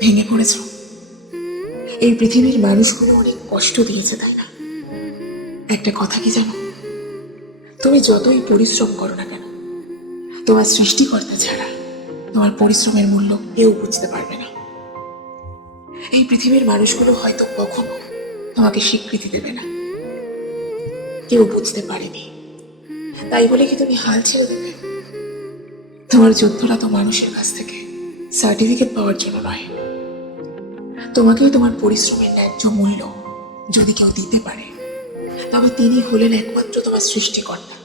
ভেঙে পড়েছ। এই পৃথিবীর মানুষগুলো অনেক কষ্ট দিয়েছে, তাই না? একটা কথা কি জানো, তুমি যতই পরিশ্রম করো না কেন, তোমার সৃষ্টিকর্তা ছাড়া তোমার পরিশ্রমের মূল্য কেউ বুঝতে পারবে না। এই পৃথিবীর মানুষগুলো হয়তো কখনো তোমাকে স্বীকৃতি দেবে না, কেউ বুঝতে পারেনি, তাই বলে কি তুমি হাল ছেড়ে দেবে? তোমার যুদ্ধটা তো মানুষের কাছ থেকে সার্টিফিকেট পাওয়ার জন্য নয়। তোমাকেও তোমার পরিশ্রমের ন্যায্য মূল্য যদি কেউ দিতে পারে, তবে তিনি হলেন একমাত্র তোমার সৃষ্টিকর্তা।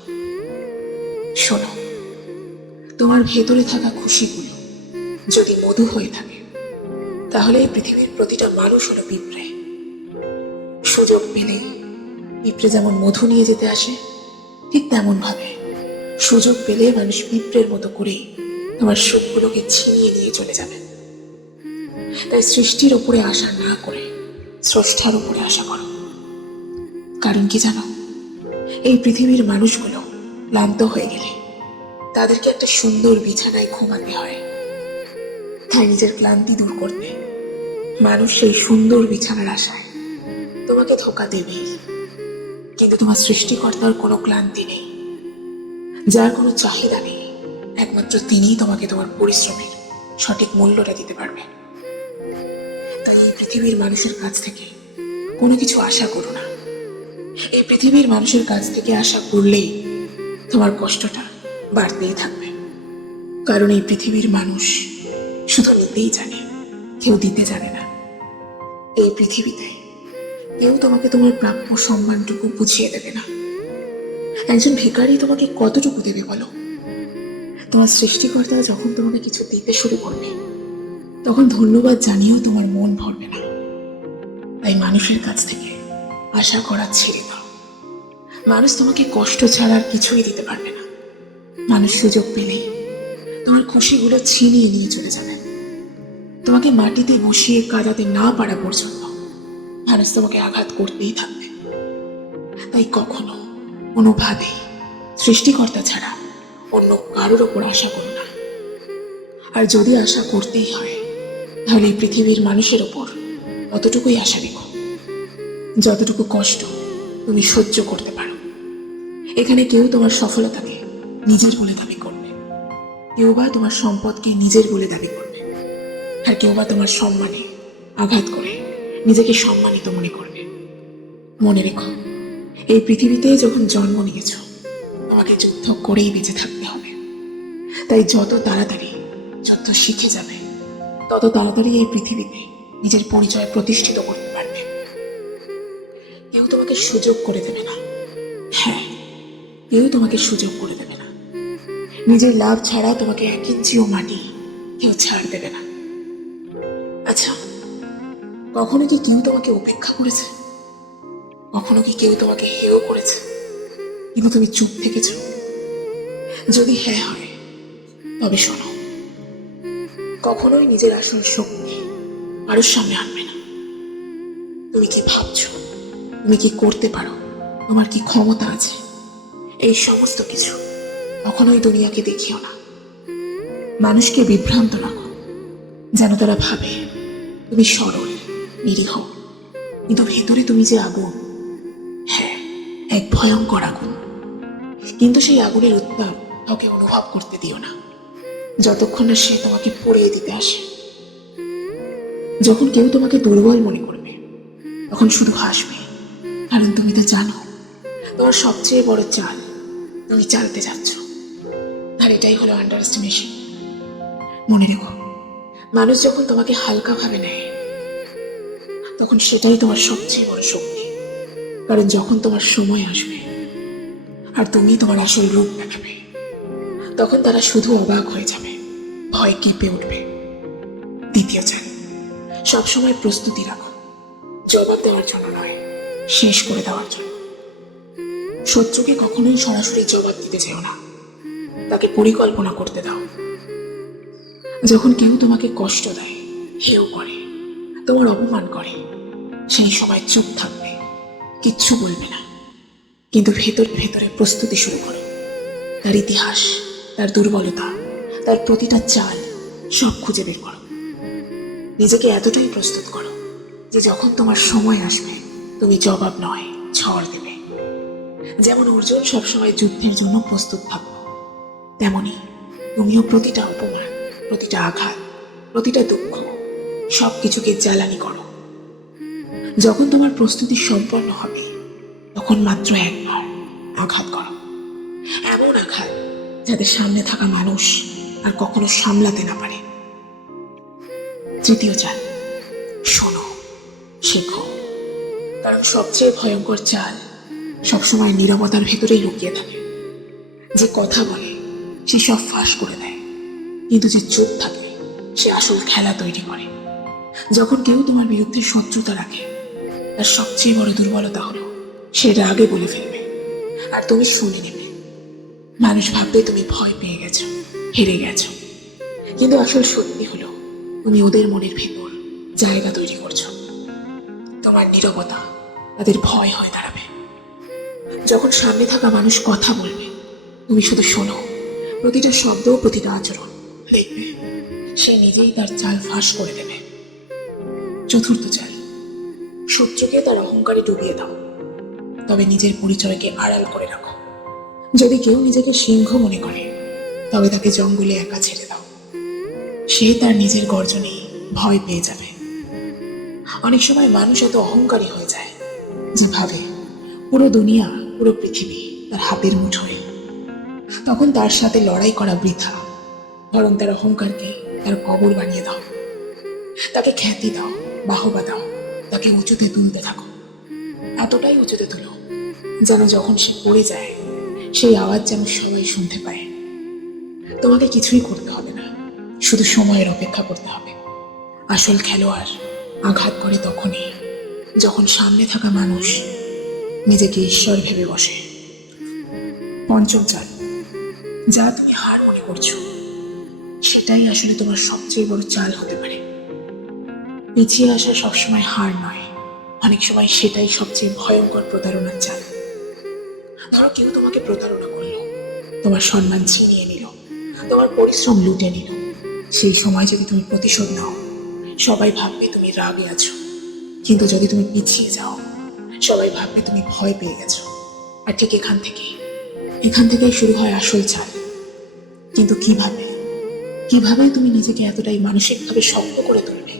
শোনো, তোমার ভেতরে থাকা খুশিগুলো যদি মধু হয়ে থাকে, তাহলে এই পৃথিবীর প্রতিটা মানুষ হলো পিঁপড়ে। সুযোগ পেলেই পিঁপড়ে যেমন মধু নিয়ে যেতে আসে, ঠিক তেমন ভাবে সুযোগ পেলে মানুষ পিঁপড়ের মতো করেই তোমার সুখগুলোকে ছিনিয়ে নিয়ে চলে যাবে। তাই সৃষ্টির উপরে আশা না করে স্রষ্টার উপরে আশা করো। কারণ কি জানো, এই পৃথিবীর মানুষগুলো ক্লান্ত হয়ে গেলে তাদেরকে একটা সুন্দর বিছানায় ঘুমাতে হয়। তাই নিজের ক্লান্তি দূর করতে মানুষ সেই সুন্দর বিছানার আশায় তোমাকে ধোঁকা দেবেই। কিন্তু তোমার সৃষ্টিকর্তার কোনো ক্লান্তি নেই, যার কোনো চাহিদা নেই, একমাত্র তিনিই তোমাকে তোমার পরিশ্রমের সঠিক মূল্যটা দিতে পারবে। তাই এই পৃথিবীর মানুষের কাছ থেকে কোনো কিছু আশা করো না। এই পৃথিবীর মানুষের কাছ থেকে আশা করলেই তোমার কষ্টটা বাড়তেই থাকবে। কারণ এই পৃথিবীর মানুষ শুধু নিতেই জানে, কেউ দিতে জানে না। এই পৃথিবীতে কেউ তোমাকে তোমার প্রাপ্য সম্মানটুকু বুঝিয়ে দেবে না। একজন ভিখারি তোমাকে কতটুকু দেবে বলো? তোমার সৃষ্টিকর্তা যখন তোমাকে কিছু দিতে শুরু করবে, তখন ধন্যবাদ জানিয়েও তোমার মন ভরবে না। তাই মানুষের কাছ থেকে আশা করা ছেড়ে দাও। মানুষ তোমাকে কষ্ট ছাড়া আর কিছুই দিতে পারবে না। মানুষ সুযোগ পেলেই তোমার খুশিগুলো ছিনিয়ে নিয়ে চলে যাবে। তোমাকে মাটিতে বসিয়ে কাঁদাতে না পারা পর্যন্ত মানুষ তোমাকে আঘাত করতেই থাকবে। তাই কখনো কোনোভাবেই সৃষ্টিকর্তা ছাড়া অন্য কারোর ওপর আশা করো না। আর যদি আশা করতেই হয়, তাহলে এই পৃথিবীর মানুষের ওপর অতটুকুই আশা রেখো যতটুকু কষ্ট তুমি সহ্য করতে পারো। এখানে কেউ তোমার সফলতাকে নিজের বলে দাবি করবে, কেউ বা তোমার সম্পদকে নিজের বলে দাবি করবে, আর কেউ বা তোমার সম্মানে আঘাত করে নিজেকে সম্মানিত মনে করবে। মনে রেখো, এই পৃথিবীতে যখন জন্ম নিয়েছ, তোমাকে যুদ্ধ করেই বেঁচে থাকতে হবে। তাই যত তাড়াতাড়ি যুদ্ধ শিখে যাবে, তত তাড়াতাড়ি এই পৃথিবীতে নিজের পরিচয় প্রতিষ্ঠিত করতে পারবে। কেউ তোমাকে সুযোগ করে দেবে না। হ্যাঁ, কেউ তোমাকে সুযোগ করে দেবে না। নিজের লাভ ছাড়া তোমাকে 1 ইঞ্চিও মাটি কেউ ছাড় দেবে না। আচ্ছা, কখনো কি কেউ তোমাকে উপেক্ষা করেছে? কখনো কি কেউ তোমাকে হেয় করেছে, কিন্তু তুমি চুপ থেকেছ? যদি হ্যাঁ হয়, তবে শোনো, কখনোই নিজের আসল শক্তি কারোর সামনে আনবে না। তুমি কি ভাবছো, তুমি কি করতে পারো, তোমার কি ক্ষমতা আছে, এই সমস্ত কিছু কখনোই দুনিয়াকে দেখিও না। মানুষকে বিভ্রান্ত রাখো, যেন তারা ভাবে তুমি সরল নিরীহ, কিন্তু ভেতরে তুমি যে আগুন, হ্যাঁ, এক ভয়ঙ্কর আগুন। কিন্তু সেই আগুনের উত্তাপ কাউকে অনুভব করতে দিও না, যতক্ষণ না সে তোমাকে পুড়িয়ে দিতে আসে। যখন কেউ তোমাকে দুর্বল মনে করবে, তখন শুধু হাসবে, কারণ তুমি তো জানো তোমার সবচেয়ে বড় চাল তুমি চালতে যাচ্ছ। আর এটাই হলো আন্ডার এস্টিমেশন। মনে রেখো, মানুষ যখন তোমাকে হালকা ভাবে নেয়, তখন সেটাই তোমার সবচেয়ে বড় শক্তি। কারণ যখন তোমার সময় আসবে আর তুমি তোমার আসল রূপ দেখাবে, তখন তারা শুধু অবাক হয়ে যাবে, ভয় কেঁপে উঠবে। দ্বিতীয় চাল, সবসময় প্রস্তুতি রাখো, জবাব দেওয়ার জন্য নয়, শেষ করে দেওয়ার জন্য। শত্রুকে কখনোই সরাসরি জবাব দিতে চেও না, তাকে পরিকল্পনা করতে দাও। যখন কেউ তোমাকে কষ্ট দেয়, হেয় করে, তোমার অপমান করে, সেই সময় চুপ থাকবে, কিচ্ছু বলবে না, কিন্তু ভেতর ভেতরে প্রস্তুতি শুরু করো। তার ইতিহাস, তার দুর্বলতা, তার প্রতিটা চাল সব খুঁজে বের করো। নিজেকে এতটাই প্রস্তুত করো যে যখন তোমার সময় আসবে তুমি জবাব নয় ঝড় দেবে। যেমন অর্জুন সবসময় যুদ্ধের জন্য প্রস্তুত থাকতো, তেমনি তুমিও প্রতিটা অপমান, প্রতিটা আঘাত, প্রতিটা দুঃখ সব কিছুকে জ্বালানি করো। যখন তোমার প্রস্তুতি সম্পন্ন হবে তখন মাত্র একবার আঘাত করো, এমন আঘাত যাতে সামনে থাকা মানুষ আর কখনো সামলাতে না পারে। তৃতীয় চাল, শোনো, শেখো। কারণ সবচেয়ে ভয়ঙ্কর চাল সবসময় নীরবতার ভেতরেই লুকিয়ে থাকে। যে কথা বলে সে সব ফাঁস করে দেয়, কিন্তু যে চুপ থাকে সে আসল খেলা তৈরি করে। যখন কেউ তোমার বিরুদ্ধে শত্রুতা রাখে তার সবচেয়ে বড় দুর্বলতা হলো সে রাগে বলে ফেলবে আর তুমি শুনে নেবে। মানুষ ভাববে তুমি ভয় পেয়ে গেছো, হেরে গেছো, কিন্তু আসল সত্যি হলো তুমি ওদের মনের ভেতর জায়গা তৈরি করছো। তোমার নীরবতা তাদের ভয় হয়ে দাঁড়াবে। যখন সামনে থাকা মানুষ কথা বলবে তুমি শুধু শোনো, প্রতিটা শব্দ, প্রতিটা আচরণ, দেখবে সে নিজেই তার চাল ফাঁস করে দেবে। চতুর্থ চাল, শত্রুকে তার অহংকারে ডুবিয়ে দাও, তবে নিজের পরিচয়কে আড়াল করে রাখো। যদি কেউ নিজেকে সিংহ মনে করে তবে তাকে জঙ্গলে একা ছেড়ে দাও, সে তার নিজের গর্জনেই ভয় পেয়ে যাবে। অনেক সময় মানুষ এত অহংকারী হয়ে যায় যে ভাবে পুরো দুনিয়া, পুরো পৃথিবী তার হাতের মুঠোয়। তখন তার সাথে লড়াই করা বৃথা, বরং তার অহংকারকে তার কবর বানিয়ে দাও। তাকে খ্যাতি দাও, বাহবা দাও, তাকে উঁচুতে তুলতে থাকো, এতটাই উঁচুতে তুলো যেন যখন সে পড়ে যায় সেই আওয়াজ যেন সবাই শুনতে পায়। তোমাকে কিছুই করতে হবে না, শুধু সময়ের অপেক্ষা করতে হবে। আসল খেলোয়াড় আঘাত করে তখনই যখন সামনে থাকা মানুষ নিজেকে ঈশ্বর ভেবে বসে। পঞ্চম চাল, যা তুমি হার মনে করছো সেটাই আসলে তোমার সবচেয়ে বড় চাল হতে পারে। পিছিয়ে আসা সবসময় হার নয়, অনেক সময় সেটাই সবচেয়ে ভয়ঙ্কর প্রতারণার চাল। ধরো কেউ তোমাকে প্রতারণা করলো, তোমার সম্মান ছিনিয়ে নিল, তোমার পরিশ্রম লুটে নিল। সেই সময় যদি তুমি প্রতিশোধ নাও সবাই ভাববে তুমি রাগে আছো, কিন্তু যদি তুমি পিছিয়ে যাও সবাই ভাববে তুমি ভয় পেয়ে গেছো। আর ঠিক এখান থেকেই শুরু হয় আসল চাল। কিন্তু কিভাবে তুমি নিজেকে এতটাই মানসিকভাবে শক্ত করে তুলবে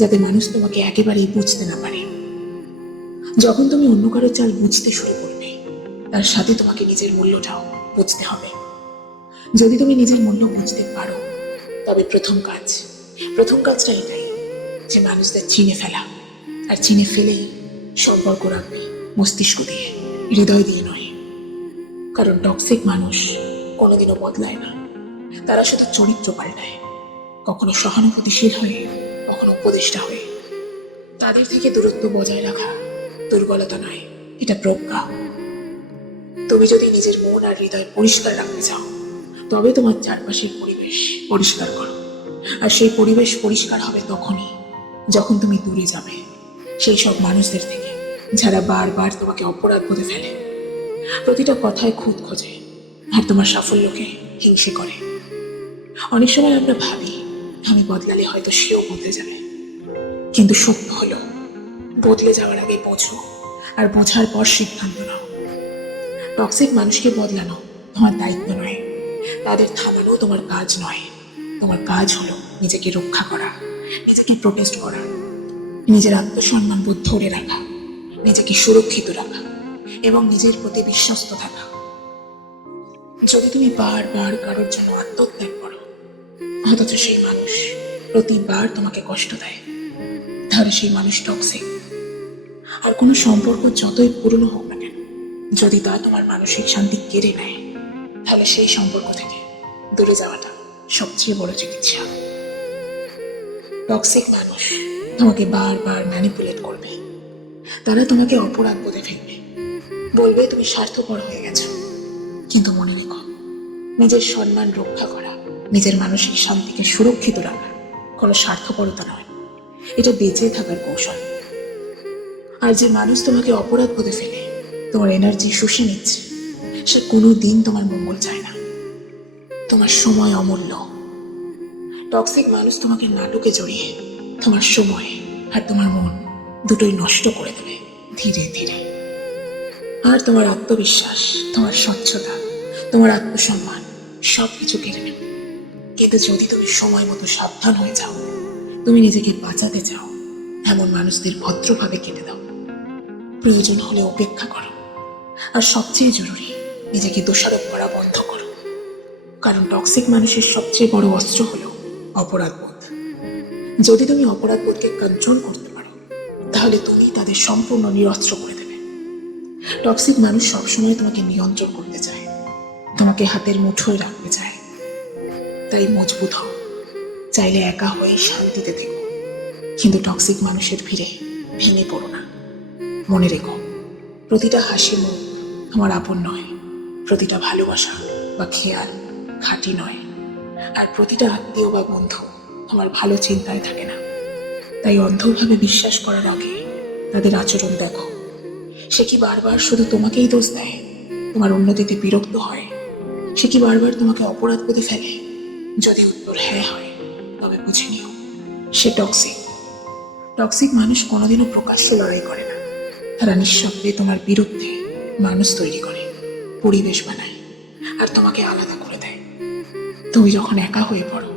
যাতে মানুষ তোমাকে একেবারেই বুঝতে না পারে। যখন তুমি অন্য কারো চাল বুঝতে শুরু করবে তার সাথে তোমাকে নিজের মূল্যটাও বুঝতে হবে। যদি তুমি নিজের মূল্য বুঝতে পারো তবে প্রথম কাজটা এটাই যে মানুষদের চিনে ফেলা, আর চিনে ফেলেই সম্পর্ক রাখবে মস্তিষ্ক দিয়ে, হৃদয় দিয়ে নয়। কারণ টক্সিক মানুষ কোনোদিনও বদলায় না, তারা শুধু চরিত্র পাল্টায়, কখনো সহানুভূতিশীল হয়ে, কখনো উপদেষ্টা হয়ে। তাদের থেকে দূরত্ব বজায় রাখা দুর্বলতা নয়, এটা প্রজ্ঞা। তুমি যদি নিজের মন আর হৃদয় পরিষ্কার রাখতে চাও তবে তোমার চারপাশের পরিবেশ পরিষ্কার করো। আর সেই পরিবেশ পরিষ্কার হবে তখনই যখন তুমি দূরে যাবে সেই সব মানুষদের থেকে যারা বারবার তোমাকে অপরাধ বোধে ফেলে, প্রতিটা কথায় খুঁত খোঁজে আর তোমার সাফল্যকে হিংসে করে। অনেক সময় আমরা ভাবি আমি বদলালে হয়তো সেও বদলে যাবে, কিন্তু সত্য হলো বদলে যাওয়ার আগে বোঝো, আর বোঝার পর সিদ্ধান্ত নাও। টক্সিক মানুষকে বদলানো তোমার দায়িত্ব নয়, তাদের থামানো তোমার কাজ নয়। তোমার কাজ হলো নিজেকে রক্ষা করা, নিজেকে প্রোটেস্ট করা, নিজের আত্মসম্মান বোধ ধরে রাখা, নিজেকে সুরক্ষিত রাখা এবং নিজের প্রতি বিশ্বস্ত থাকা। যদি তুমি বারবার কারোর জন্য আত্মত্যাগ করো অথচ সেই মানুষ প্রতিবার তোমাকে কষ্ট দেয়, তাহলে সেই মানুষ টক্সিক। আর কোনো সম্পর্ক যতই পুরনো হোক না কেন, যদি তা তোমার মানসিক শান্তি কেড়ে নেয় তাহলে সেই সম্পর্ক থেকে দূরে যাওয়াটা সবচেয়ে বড় চিকিৎসা। টক্সিক মানুষ তোমাকে বারবার ম্যানিপুলেট করবে, তারা তোমাকে অপরাধ বোধে ফেলবে, বলবে তুমি স্বার্থপর হয়ে গেছো। কিন্তু মনে রেখো, নিজের সম্মান রক্ষা করা, নিজের মানসিক শান্তিকে সুরক্ষিত রাখা কোনো স্বার্থপরতা নয়, এটা বেঁচে থাকার কৌশল। আর যে মানুষ তোমাকে অপরাধ বোধে ফেলে তোমার এনার্জি শুষে নিচ্ছে, সে কোনো দিন তোমার মঙ্গল চায় না। তোমার সময় অমূল্য। টক্সিক মানুষ তোমাকে নাটকে জড়িয়ে তোমার সময় আর তোমার মন দুটোই নষ্ট করে দেবে ধীরে ধীরে। আর তোমার আত্মবিশ্বাস, তোমার স্বচ্ছতা, তোমার আত্মসম্মান সব কিছু কেড়ে নেবে। কিন্তু যদি তুমি সময় মতো সাবধান হয়ে যাও, তুমি নিজেকে বাঁচাতে চাও, এমন মানুষদের ভদ্রভাবে কেটে দাও। প্রয়োজন হলে অপেক্ষা করো। আর সবচেয়ে জরুরি, নিজেকে দোষারোপ করা বন্ধ করো। কারণ টক্সিক মানুষের সবচেয়ে বড় অস্ত্র হলো অপরাধবোধ। যদি তুমি অপরাধবোধকে কন্ট্রোল করতে পারো, তাহলে তুমি তাদের সম্পূর্ণ নিরস্ত্র করে দেবে। টক্সিক মানুষ সবসময় তোমাকে নিয়ন্ত্রণ করতে চায়, তোমাকে হাতের মুঠোয় রাখতে চায়। তাই মজবুত হও, চাইলে একা হয়ে শান্তিতে থেকো, কিন্তু টক্সিক মানুষের ভিড়ে ভেঙে পড়ো না। মনে রেখো, প্রতিটা হাসি মুখ তোমার আপন নয়, প্রতিটা ভালোবাসা বা খেয়াল খাঁটি নয়, আর প্রতিটা আত্মীয় বা বন্ধু তোমার ভালো চিন্তায় থাকে না। তাই অন্ধভাবে বিশ্বাস করার আগে তাদের আচরণ দেখো। সে কি বারবার শুধু তোমাকেই দোষ দেয়, তোমার উন্নতিতে বিরক্ত হয়? সে কি বারবার তোমাকে অপরাধবোধে ফেলে? যদি উত্তর হ্যাঁ হয়, তবে বুঝে নিও সে টক্সিক। টক্সিক মানুষ কোনোদিনও প্রকাশ্য লড়াই করে না। তারা নিঃশব্দে তোমার বিরুদ্ধে মানুষ তৈরি করে, পরিবেশ বানায়, আর তোমাকে আলাদা করে দেয়। তুমি যখন একা হয়ে পড়ো,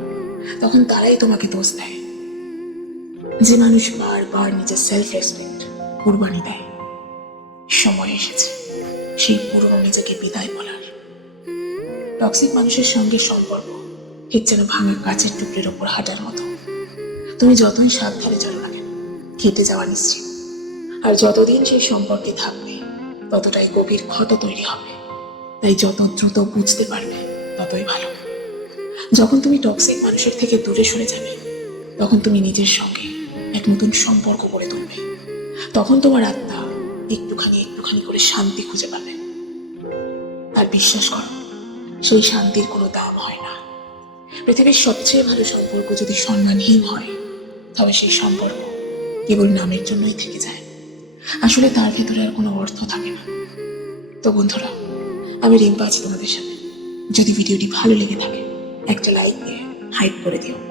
তখন তারাই তোমাকে দোষ দেয়। যে মানুষ বারবার নিজের সেলফ রেসপেক্ট কুরবানি দেয়, সময় এসেছে সেই পুরনো নিজেকে বিদায় বলার। টক্সিক মানুষের সঙ্গে সম্পর্ক ঠিক যেন ভাঙা কাচের টুকরের ওপর হাঁটার মতো। তুমি যতই সাবধানে চলো না কেন, কেটে যাওয়া নিশ্চিত। আর যতদিন সেই সম্পর্কে থাকবে, ততটাই গভীর ক্ষত তৈরি হবে। তাই যত দ্রুত বুঝতে পারবে, ততই ভালো। যখন তুমি টক্সিক মানুষের থেকে দূরে সরে যাবে, তখন তুমি নিজের সঙ্গে এক নতুন সম্পর্ক গড়ে তুলবে। তখন তোমার আত্মা একটুখানি একটুখানি করে শান্তি খুঁজে পাবে। আর বিশ্বাস করো, সেই শান্তির কোনো দাম হয় না। পৃথিবীর সবচেয়ে ভালো সম্পর্ক যদি সম্মানহীন হয়, তবে সেই সম্পর্ক কেবল নামের জন্যই থেকে যায়। আসলে তার ভেতরে আর কোনো অর্থ থাকে না। তো বন্ধুরা, আমি রিম্পা আছি তোমাদের সাথে। যদি ভিডিওটি ভালো লেগে থাকে, একটা লাইক দিয়ে হাইপ করে দিও।